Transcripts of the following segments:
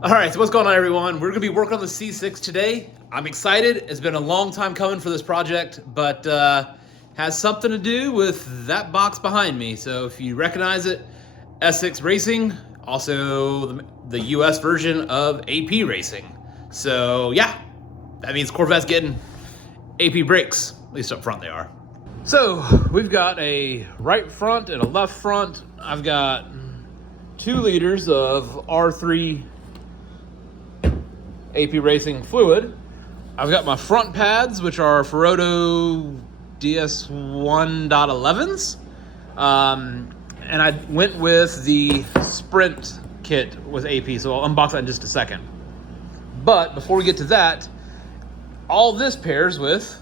All right, so what's going on, everyone? We're gonna be working on the C6 today. I'm excited. It's been a long time coming for this project, but has something to do with that box behind me. So if you recognize it, S6 Racing, also the US version of AP Racing. So yeah, that means Corvette's getting AP brakes, at least up front they are. So we've got a right front and a left front. I've got 2 liters of R3 AP Racing fluid. I've got my front pads, which are Ferodo DS1.11s. And I went with the Sprint kit with AP, so I'll unbox that in just a second. But before we get to that, all this pairs with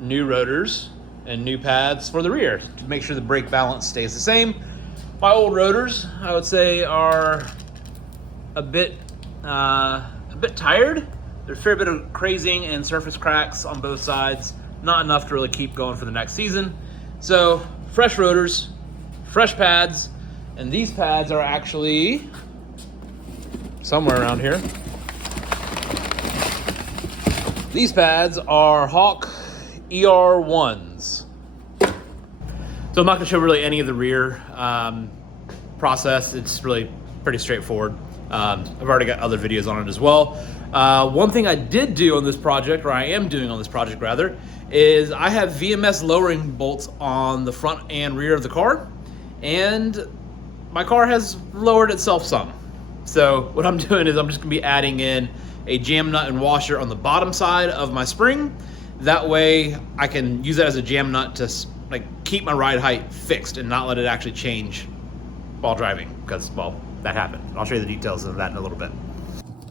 new rotors and new pads for the rear to make sure the brake balance stays the same. My old rotors, I would say, are a bit tired. There's a fair bit of crazing and surface cracks on both sides. Not enough to really keep going for the next season. So fresh rotors, fresh pads, and these pads are actually somewhere around here. These pads are Hawk ER1s. So I'm not gonna show really any of the rear process. It's really pretty straightforward. I've already got other videos on it as well. One thing I did do on this project, or I am doing on this project rather, is I have VMS lowering bolts on the front and rear of the car, and my car has lowered itself some. So what I'm doing is I'm just gonna be adding in a jam nut and washer on the bottom side of my spring. That way I can use that as a jam nut to keep my ride height fixed and not let it actually change while driving, because, well, that happened. I'll show you the details of that in a little bit.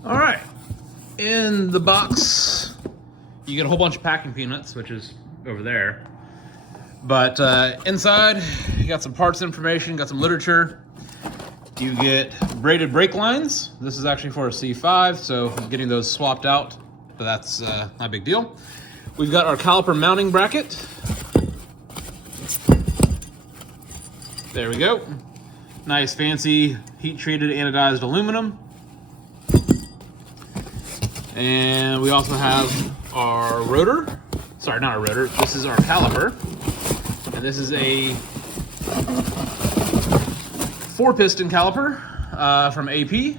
All right, in the box, you get a whole bunch of packing peanuts, which is over there. But inside, you got some parts information, got some literature. You get braided brake lines. This is actually for a C5, so I'm getting those swapped out, but that's not a big deal. We've got our caliper mounting bracket. There we go. Nice fancy heat-treated anodized aluminum. And we also have our rotor. Sorry, not our rotor. This is our caliper. And this is a 4-piston caliper from AP.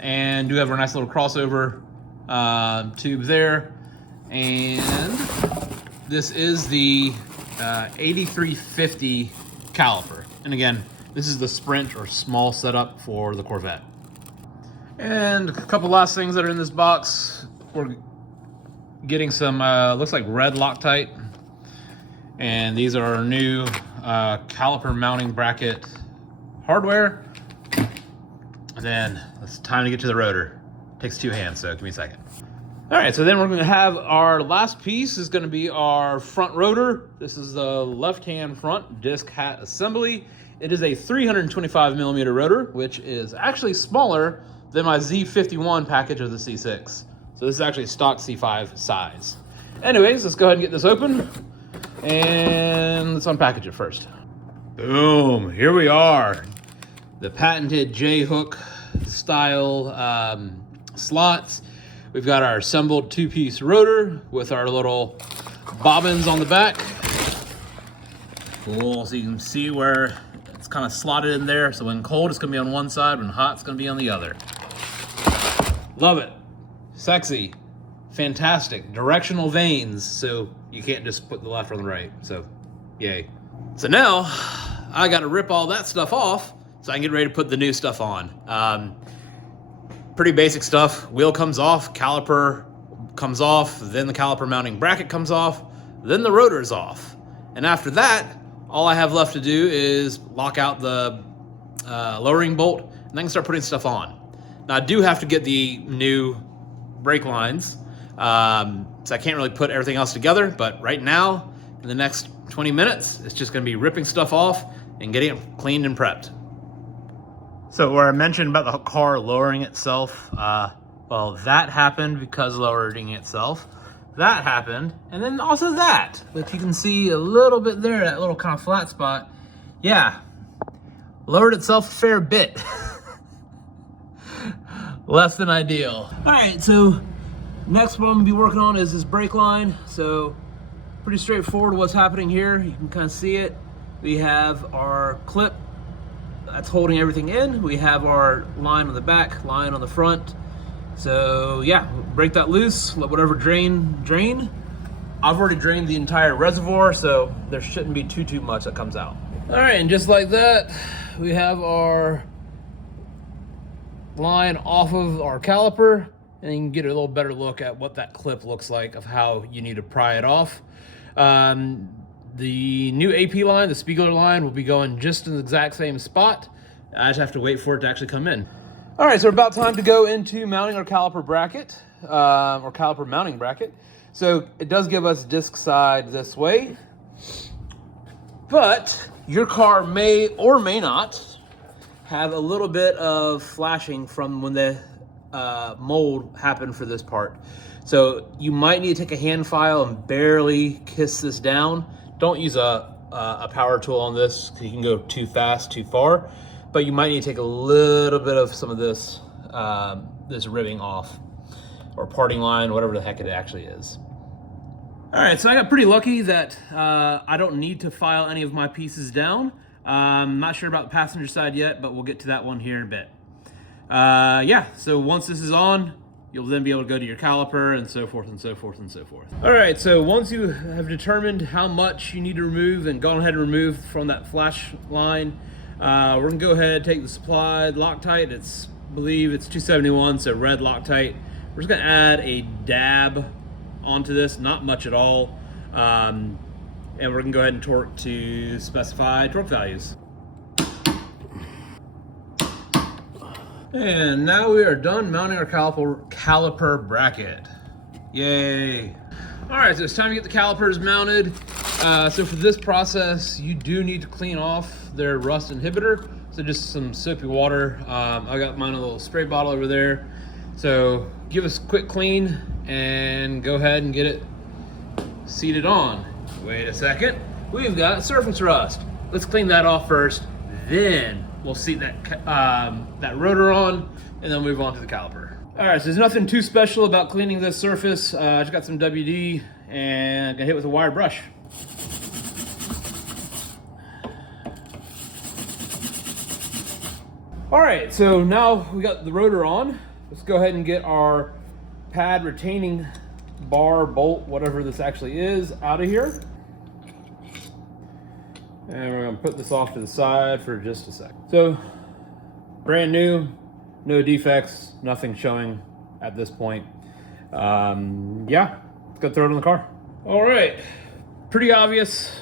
And do have our nice little crossover tube there. And this is the 8350 caliper. And again, this is the Sprint or small setup for the Corvette. And a couple last things that are in this box. We're getting some, looks like red Loctite. And these are our new caliper mounting bracket hardware. And then it's time to get to the rotor. Takes 2 hands, so give me a second. All right, so then we're gonna have our last piece is gonna be our front rotor. This is the left-hand front disc hat assembly. It is a 325 millimeter rotor, which is actually smaller than my Z51 package of the C6. So this is actually stock C5 size. Anyways, let's go ahead and get this open and let's unpackage it first. Boom, here we are. The patented J-hook style slots. We've got our assembled 2-piece rotor with our little bobbins on the back. Cool, so you can see where it's kind of slotted in there. So when cold, it's gonna be on one side, when hot, it's gonna be on the other. Love it, sexy, fantastic. Directional vanes, so you can't just put the left or the right, so yay. So now, I gotta rip all that stuff off so I can get ready to put the new stuff on. Pretty basic stuff. Wheel comes off, caliper comes off, then the caliper mounting bracket comes off, then the rotor's off. And after that, all I have left to do is lock out the lowering bolt, and I can start putting stuff on. Now I do have to get the new brake lines, so I can't really put everything else together, but right now, in the next 20 minutes, it's just gonna be ripping stuff off and getting it cleaned and prepped. So where I mentioned about the car lowering itself, well, that happened because lowering itself. That happened, and then also that, which you can see a little bit there, that little kind of flat spot. Yeah, lowered itself a fair bit. less than ideal. All right, so next what I'm gonna be working on is this brake line. So pretty straightforward what's happening here. You can kind of see it. We have our clip that's holding everything in. We have our line on the back, line on the front. So yeah, break that loose, let whatever drain. I've already drained the entire reservoir, so there shouldn't be too much that comes out. All right, and just like that, we have our line off of our caliper, and you can get a little better look at what that clip looks like of how you need to pry it off. The new AP line, the Spiegler line, will be going just in the exact same spot. I just have to wait for it to actually come in. All right, so about time to go into mounting our caliper bracket, or caliper mounting bracket. So it does give us disc side this way, but your car may or may not have a little bit of flashing from when the mold happened for this part. So you might need to take a hand file and barely kiss this down. Don't use a power tool on this because you can go too fast, too far, but you might need to take a little bit of some of this, this ribbing off, or parting line, whatever the heck it actually is. All right, so I got pretty lucky that I don't need to file any of my pieces down. I'm not sure about the passenger side yet, but we'll get to that one here in a bit. Yeah, so once this is on, you'll then be able to go to your caliper and so forth and so forth and so forth. All right, so once you have determined how much you need to remove and gone ahead and removed from that flash line, we're gonna go ahead and take the supplied Loctite. I believe it's 271, so red Loctite. We're just gonna add a dab onto this, not much at all. And we're gonna go ahead and torque to specified torque values. And now we are done mounting our caliper bracket. Yay. All right, so it's time to get the calipers mounted. So for this process, you do need to clean off their rust inhibitor. So just some soapy water. I got mine in a little spray bottle over there. So give us a quick clean and go ahead and get it seated on. Wait a second, we've got surface rust. Let's clean that off first, then we'll seat that rotor on, and then move on to the caliper. All right, so there's nothing too special about cleaning this surface. I just got some WD and gonna hit it with a wire brush. All right, so now we got the rotor on. Let's go ahead and get our pad retaining bar, bolt, whatever this actually is, out of here. And we're gonna put this off to the side for just a sec. So, brand new, no defects, nothing showing at this point. Yeah, let's go throw it in the car. All right, pretty obvious.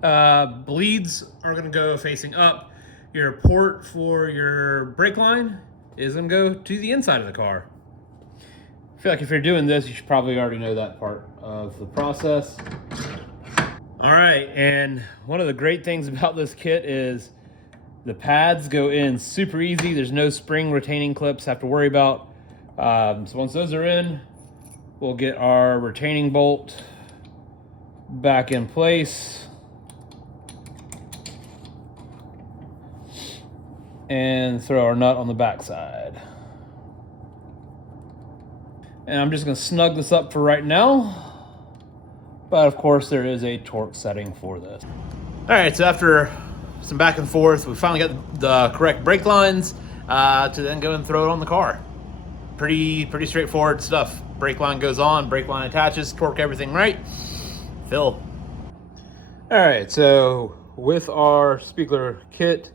Bleeds are gonna go facing up. Your port for your brake line is gonna go to the inside of the car. I feel like if you're doing this, you should probably already know that part of the process. All right, and one of the great things about this kit is the pads go in super easy. There's no spring retaining clips to have to worry about. So once those are in, we'll get our retaining bolt back in place. And throw our nut on the back side. And I'm just gonna snug this up for right now. But of course there is a torque setting for this. All right, so after some back and forth, we finally got the correct brake lines to then go and throw it on the car. Pretty straightforward stuff. Brake line goes on, brake line attaches, torque everything right, fill. All right, so with our Spiegler kit,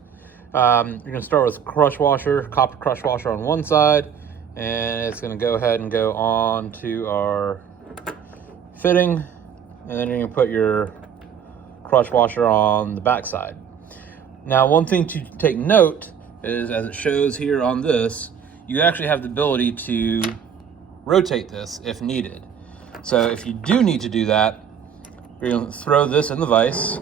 you're gonna start with crush washer, copper crush washer on one side, and it's gonna go ahead and go on to our fitting, and then you're gonna put your crush washer on the back side. Now, one thing to take note is, as it shows here on this, you actually have the ability to rotate this if needed. So if you do need to do that, you're gonna throw this in the vise,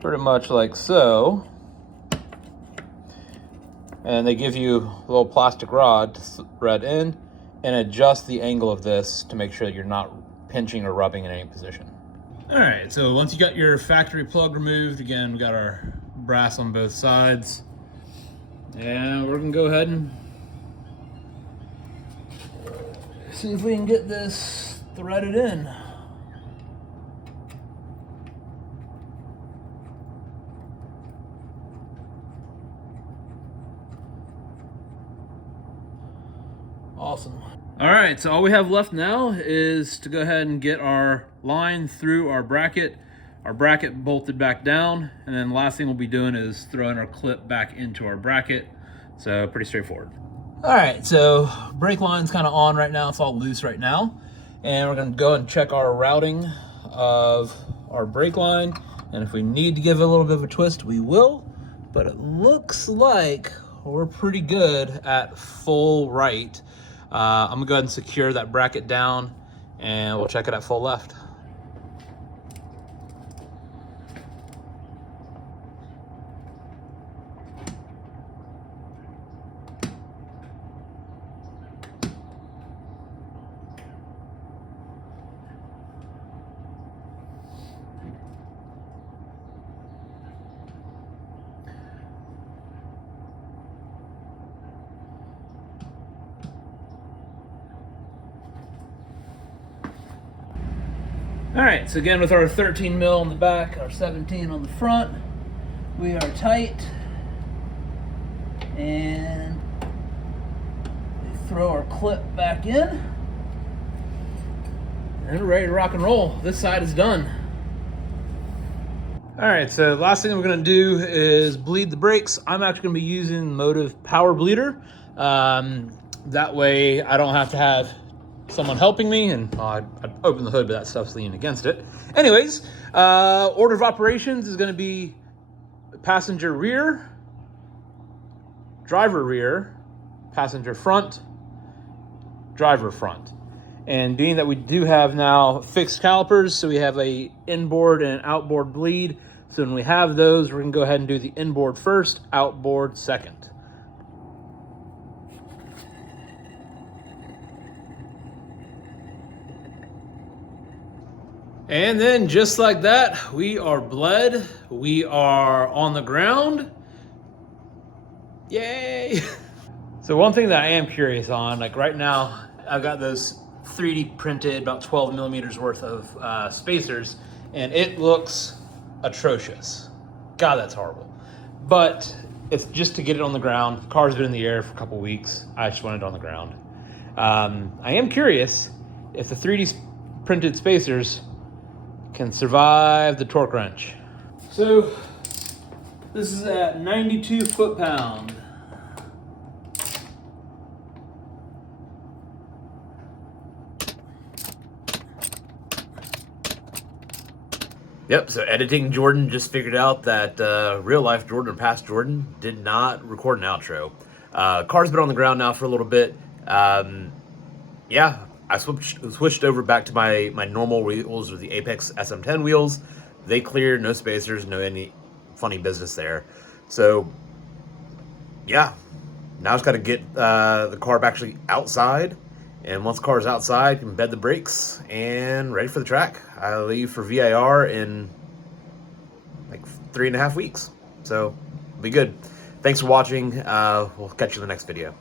pretty much like so. And they give you a little plastic rod to thread in and adjust the angle of this to make sure that you're not pinching or rubbing in any position. All right, so once you got your factory plug removed, again, we got our brass on both sides. And we're gonna go ahead and see if we can get this threaded in. Awesome. All right, so all we have left now is to go ahead and get our line through our bracket bolted back down, and then the last thing we'll be doing is throwing our clip back into our bracket. So pretty straightforward. All right, so brake line's kind of on right now. It's all loose right now. And we're gonna go and check our routing of our brake line. And if we need to give it a little bit of a twist, we will. But it looks like we're pretty good at full right. I'm gonna go ahead and secure that bracket down, and we'll check it at full left. All right, so again, with our 13 mil on the back, our 17 on the front, we are tight. And we throw our clip back in. And we're ready to rock and roll. This side is done. All right, so the last thing we're gonna do is bleed the brakes. I'm actually gonna be using Motive Power Bleeder. That way I don't have to have someone helping me, and I'd open the hood, but that stuff's leaning against it. Anyways, order of operations is gonna be passenger rear, driver rear, passenger front, driver front. And being that we do have now fixed calipers, so we have a inboard and outboard bleed. So when we have those, we're gonna go ahead and do the inboard first, outboard second. And then just like that, we are bled. We are on the ground. Yay. So one thing that I am curious on, like right now, I've got those 3D printed about 12 millimeters worth of spacers, and it looks atrocious. God, that's horrible. But it's just to get it on the ground. The car's been in the air for a couple weeks. I just want it on the ground. I am curious if the 3D printed spacers can survive the torque wrench. So this is at 92 foot-pound. Yep, so editing Jordan just figured out that real life Jordan or past Jordan did not record an outro. Car's been on the ground now for a little bit. Yeah, I switched over back to my normal wheels, or the Apex SM10 wheels. They cleared, no spacers, no any funny business there. So yeah, now it's got to get the carb actually outside. And once the car's outside, you can bed the brakes and ready for the track. I leave for VIR in like 3.5 weeks. So it'll be good. Thanks for watching. We'll catch you in the next video.